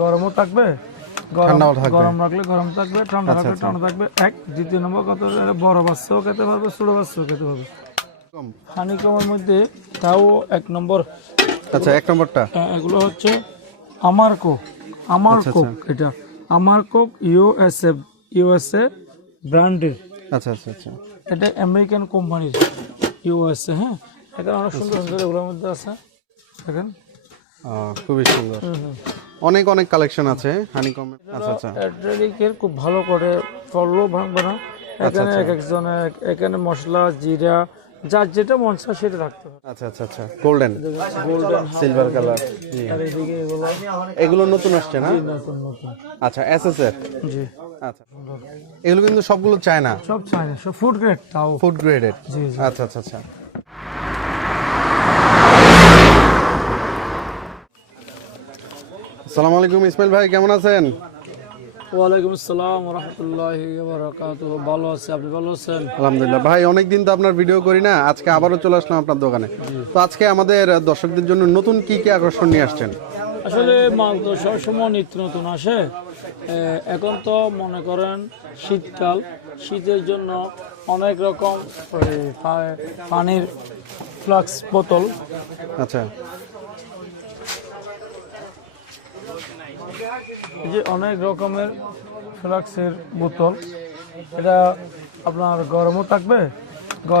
গরমও থাকবে, ঠান্ডাও থাকবে। গরম রাখলে গরম থাকবে, ঠান্ডা রাখলে ঠান্ডা থাকবে। এক দ্বিতীয় নম্বর কথা হলো বড় বাচ্চাও খেতে পারবে, ছোট বাচ্চাও খেতে পারবে। হানিকমের মধ্যে তাও এক নম্বর। আচ্ছা, এক নম্বরটা এগুলো হচ্ছে আমারকো, আমারকো, এটা আমারকো ইউএসএ ব্র্যান্ডের। আচ্ছা আচ্ছা আচ্ছা এটা আমেরিকান কোম্পানির ইউএসএ। হ্যাঁ, এখানে অনেক সুন্দর সুন্দর এগুলোর মধ্যে আছে, দেখেন। খুবই সুন্দর, অনেক অনেক কালেকশন আছে হানিকমের। আচ্ছা আচ্ছা, অ্যাড্রেলিকের খুব ভালো করে ফলও ভাঙবে না। এখানে এক একজনের এখানে মশলা, জিরা, যার যেটা মন চায় সেটা রাখতে হবে। আচ্ছা আচ্ছা আচ্ছা, গোল্ডেন গোল্ডেন সিলভার কালার। জি, আর এদিকে এগুলো এগুলো নতুন আসছে না? নতুন নতুন। আচ্ছা, এসএস এর। জি, আচ্ছা, এগুলো কিন্তু সবগুলো চায়না, সব চায়না, সব ফুড গ্রেড, তাও ফুড গ্রেডেড। জি জি। আচ্ছা আচ্ছা আচ্ছা, আসসালামু আলাইকুম ইসমাইল ভাই, কেমন আছেন? ওয়ালাইকুম আসসালাম ওয়া রাহমাতুল্লাহি ওয়া বারাকাতুহু। ভালো আছি, আপনি ভালো আছেন? আলহামদুলিল্লাহ ভাই, অনেকদিন তো আপনার ভিডিও করি না, আজকে আবারও চলে আসলাম আপনার দোকানে। তো আজকে আমাদের দর্শকদের জন্য নতুন কি কি আকর্ষণ নিয়ে আসছেন? আসলে মাল তো সবসময় নিত্য নতুন আসে। এখন তো মনে করেন শীতকাল, শীতের জন্য অনেক রকম পানির ফ্লাক্স বোতল, আচ্ছা, এই যে অনেক রকমের ফ্লাক্সের বোতল। এটা আপনার গরমও থাকবে,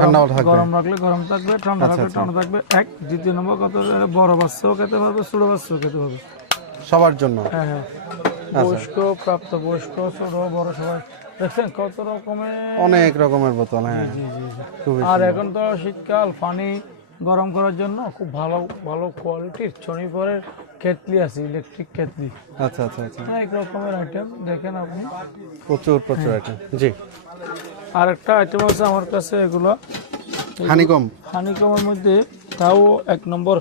ঠান্ডাও থাকবে। গরম রাখলে গরম থাকবে, ঠান্ডা রাখলে ঠান্ডা থাকবে। এক দ্বিতীয় নম্বর কথা হলো বড় বাচ্চাও খেতে পারবে, ছোট বাচ্চাও খেতে পারবে। সবার জন্য। হ্যাঁ হ্যাঁ, বয়স্ক, প্রাপ্ত বয়স্ক, ছোট বড় সবাই। দেখছেন কত রকমের, অনেক রকমের বোতল। হ্যাঁ, খুবই আর সুন্দর। এখন তো শীতকাল, পানি গরম করার জন্য খুব ভালো ভালো কোয়ালিটির চনিপরের কেটলি আছে, ইলেকট্রিক কেটলি। আচ্ছা আচ্ছা আচ্ছা, অনেক রকমের আইটেম দেখেন আপনি। প্রচুর প্রচুর আইটেম। জি, আর একটা আইটেম আছে আমার কাছে, এগুলো হানিকম। হানিকমের মধ্যে তাও এক নম্বর।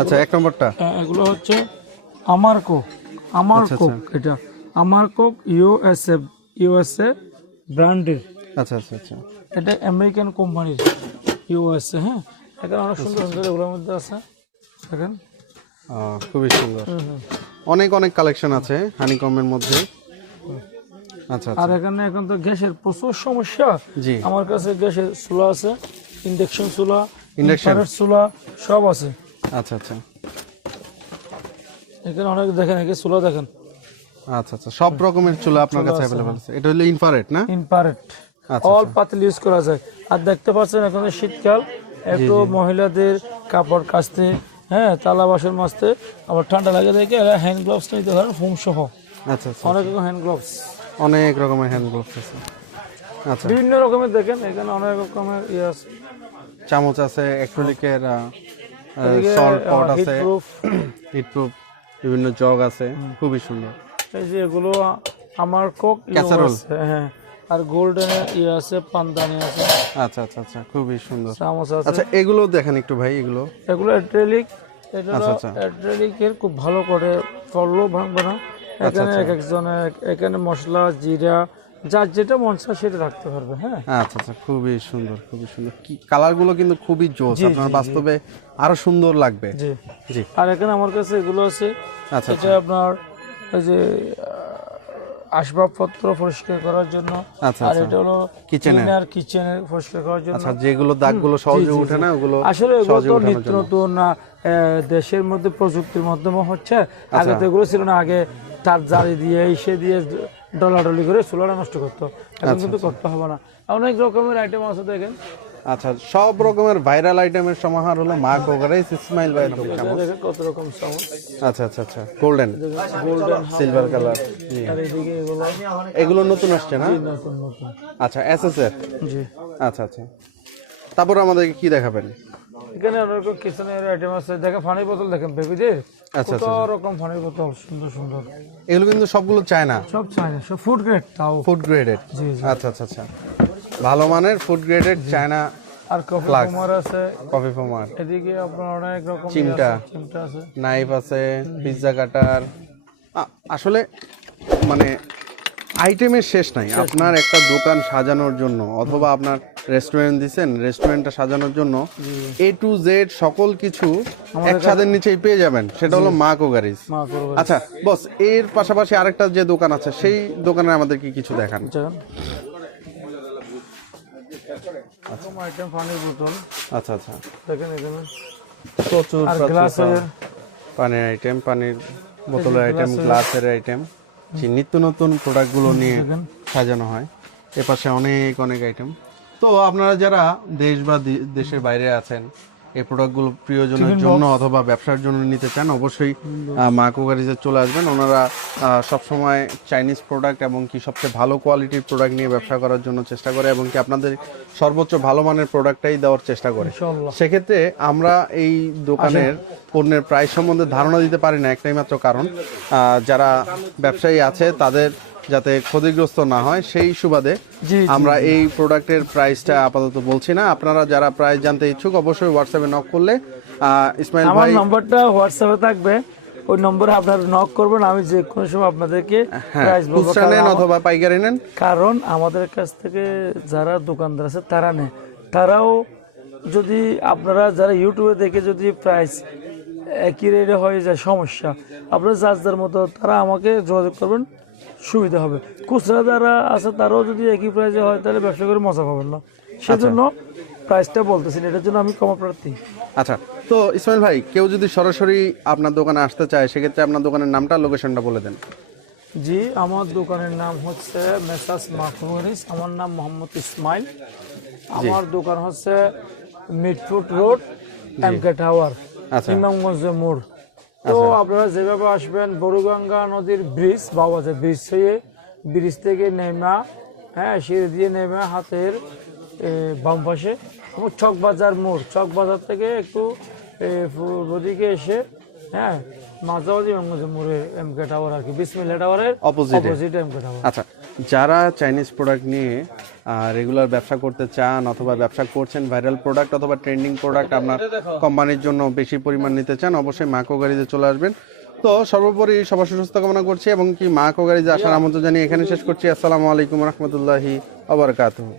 আচ্ছা, এক নম্বরটা এগুলো হচ্ছে আমারকো, আমারকো, এটা আমারকো ইউএসএ ব্র্যান্ডের। আচ্ছা আচ্ছা আচ্ছা, এটা আমেরিকান কোম্পানির ইউএসএ। হ্যাঁ, এখানে অনেক সুন্দর সুন্দর এগুলোর মধ্যে আছে, দেখেন। খুবই সুন্দর, অনেক অনেক কালেকশন আছে হানিকমের মধ্যে। আচ্ছা আর আচ্ছা, এখানে এখন তো গ্যাসের প্রচুর সমস্যা। জি, আমার কাছে গ্যাসের চুলা আছে, ইন্ডাকশন চুলা, ইন্ডাকশন চুলা সব আছে। আচ্ছা আচ্ছা এখানে অনেক দেখেন, এখানে চুলা দেখেন, আচ্ছা আচ্ছা, সব রকমের চুলা আপনার কাছে অ্যাভেলেবল আছে। এটা হলো ইনফ্রারেড না? ইনফ্রারেড, আচ্ছা অল পাতিল ইউজ করা যায়। আর দেখতে পাচ্ছেন এখন শীতকাল, একটু মহিলাদের কাপড় কাচতে, হ্যাঁ, থালা বাসন মাজতে, আবার ঠান্ডা লাগে দেখে হ্যান্ড গ্লাভস নিতে পারেন, ফোম সহ। আচ্ছা আচ্ছা, অনেক রকম হ্যান্ড গ্লাভস, অনেক রকমের হ্যান্ড গ্লাভস আছে। আচ্ছা, বিভিন্ন রকমের দেখেন, এখানে অনেক রকমের ইয়ে আছে। চামচ আছে, অ্যাক্রিলিকের সল্ট পট আছে, হিট প্রুফ বিভিন্ন জগ আছে, খুবই সুন্দর। এই যে এগুলো আমার কোক ক্যাসারোল। হ্যাঁ, আর গোল্ডেনের ইয়ে আছে, পানদানি আছে। আচ্ছা আচ্ছা আচ্ছা, খুবই সুন্দর। চামচ আছে। আচ্ছা, এগুলো দেখেন একটু ভাই, এগুলো এগুলো অ্যাড্রেলিক, আচ্ছা আচ্ছা, অ্যাড্রেলিকের খুব ভালো করে ফলও ভাঙবে না। এখানে এক একজনের এখানে মশলা, জিরা, যার যেটা মন চায় সেটা রাখতে পারবে। হ্যাঁ, আচ্ছা আচ্ছা, খুবই সুন্দর, খুবই সুন্দর। কি কালারগুলো কিন্তু খুবই জোস, আপনার বাস্তবে আরো সুন্দর লাগবে। জি জি, আর এখানে আমার কাছে এগুলো আছে। আচ্ছা এটা আপনার এই যে আসবাবপত্র পরিষ্কার করার জন্য। আচ্ছা আর আচ্ছা, এটা হলো কিচেনের। কিচেনের পরিষ্কার করার জন্য। আচ্ছা, যেগুলো দাগগুলো সহজে উঠে না, ওগুলো আসলে এগুলো সহজে তো উঠানোর নিত্য জন্য। নতুন দেশের মধ্যে প্রযুক্তির মাধ্যমে হচ্ছে। আগে তো এগুলো ছিল না, আগে তার জালি দিয়ে এসে দিয়ে ডলাডলি করে চুলাটা নষ্ট করতো। এখন কিন্তু করতে হবে না, অনেক রকমের আইটেম আছে দেখেন। আচ্ছা, সব রকমের ভাইরাল আইটেমের সমাহার হলো মা কোকারাইস ইসমাইল ভাইয়ের দোকান। দেখেন কত রকম চামচ, আচ্ছা আচ্ছা আচ্ছা, গোল্ডেন গোল্ডেন সিলভার কালার। জি, আর এদিকে এগুলো এগুলো নতুন আসছে না? নতুন নতুন। আচ্ছা, এসএস এর। জি, আচ্ছা আচ্ছা, তারপর আমাদেরকে কি দেখাবেন? এখানে অনেক রকম কিচেনের আইটেম আছে। দেখেন পানির বোতল, দেখেন বেবিদের আচ্ছা কত রকম পানির বোতল, সুন্দর সুন্দর। এগুলো কিন্তু সবগুলো চায়না, সব চায়না, সব ফুড গ্রেড, তাও ফুড গ্রেডেড। জি জি। আচ্ছা আচ্ছা আচ্ছা, ভালো মানের ফুড গ্রেডেড চায়না আর কফি কুমার আছে। কফি ফোমার, এদিকে আপনার অনেক রকম চিমটা আছে, নাইফ আছে, পিৎজা কাটার। আসলে মানে আইটেমের শেষ নাই। আপনার একটা দোকান সাজানোর জন্য অথবা আপনার রেস্টুরেন্ট দিচ্ছেন, রেস্টুরেন্টটা সাজানোর জন্য A to Z সকল কিছু এক ছাদের নিচেই পেয়ে যাবেন, সেটা হলো মাকো গাড়িজ। আচ্ছা বস, এর পাশাপাশি আরেকটা যে দোকান আছে সেই দোকানে আমাদের কি কিছু দেখান? আইটেম পানির বোতল, আচ্ছা আচ্ছা, দেখেন এখানে প্রচুর আর গ্লাসের, পানির আইটেম, পানির বোতলের আইটেম, গ্লাসের আইটেম, নিত্য নতুন প্রোডাক্টগুলো নিয়ে সাজানো হয়। এপাশে অনেক অনেক আইটেম। তো আপনারা যারা দেশ বা দেশের বাইরে আছেন, এই প্রোডাক্টগুলো প্রিয়জনের জন্য অথবা ব্যবসার জন্য নিতে চান, অবশ্যই মাকো গাড়িজে চলে আসবেন। ওনারা সবসময় চাইনিজ প্রোডাক্ট এবং কি সবচেয়ে ভালো কোয়ালিটির প্রোডাক্ট নিয়ে ব্যবসা করার জন্য চেষ্টা করে এবং কি আপনাদের সর্বোচ্চ ভালো মানের প্রোডাক্টটাই দেওয়ার চেষ্টা করে। সেক্ষেত্রে আমরা এই দোকানের পণ্যের প্রাইস সম্বন্ধে ধারণা দিতে পারি না, একটাই মাত্র কারণ যারা ব্যবসায়ী আছে তাদের যাতে ক্ষতিগ্রস্ত না হয় সেই সুবাদে আমরা এই প্রোডাক্টের প্রাইসটা আপাতত বলছি না। আপনারা যারা প্রাইস জানতে ইচ্ছুক অবশ্যই হোয়াটসঅ্যাপে নক করলে ইসমাইল ভাই, আমার নম্বরটা হোয়াটসঅ্যাপে থাকবে, ওই নম্বরে আপনারা নক করবেন, আমি যে কোনো সময় আপনাদেরকে প্রাইস বলবো। খুচরা নেন অথবা পাইকারি নেন, কারণ আমাদের কাছ থেকে যারা দোকানদার আছে তারা নেয়, তারাও যদি আপনারা যারা ইউটিউবে দেখে যদি প্রাইস একই রেটে হয়ে যায় সমস্যা, আপনারা যার যার মতো তারা আমাকে যোগাযোগ করবেন, সুবিধা হবে। খুচরা যারা আছে তারাও যদি একই প্রাইসে হয় তাহলে ব্যবসা করে মজা পাবেন না, সেজন্য প্রাইসটা বলতেছি, এটার জন্য আমি কম প্রার্থী। আচ্ছা, তো ইসমাইল ভাই কেউ যদি সরাসরি আপনার দোকানে আসতে চায় সেক্ষেত্রে আপনার দোকানের নামটা, লোকেশনটা বলে দেন। জি, আমার দোকানের নাম হচ্ছে মেসাস মাকো গাড়িজ, আমার নাম মোহাম্মদ ইসমাইল। আমার দোকান হচ্ছে মিটফুট রোড, এমকে টাওয়ার, ইমামগঞ্জ মোড়। তো আপনারা যেভাবে আসবেন বড়গঙ্গা নদীর ব্রিজ, বাবাজে ব্রিজ হয়ে ব্রিজ থেকে নেমা, হ্যাঁ সিঁড়ি দিয়ে নেমে হাতের বাম পাশে চকবাজার মোড়, চকবাজার থেকে একটু ওদিকে এসে, হ্যাঁ মাঝামাঝি ইমামগঞ্জ মোড়ে এমকে টাওয়ার আর কি, বিসমিল্লাহ টাওয়ারের অপোজিট এমকে টাওয়ার। আচ্ছা, যারা চাইনিজ প্রোডাক্ট নিয়ে রেগুলার ব্যবসা করতে চান অথবা ব্যবসা করছেন, ভাইরাল প্রোডাক্ট অথবা ট্রেন্ডিং প্রোডাক্ট আপনার কোম্পানির জন্য বেশি পরিমাণ নিতে চান, অবশ্যই মাকো গাড়িতে চলে আসবেন। তো সর্বোপরি সবার সুস্থ কামনা করছি এবং কি মাকো গাড়িতে আসার আমন্ত্রণ জানিয়ে এখানে শেষ করছি। আসসালামু আলাইকুম রহমতুল্লাহি ওয়া বারাকাতুহু।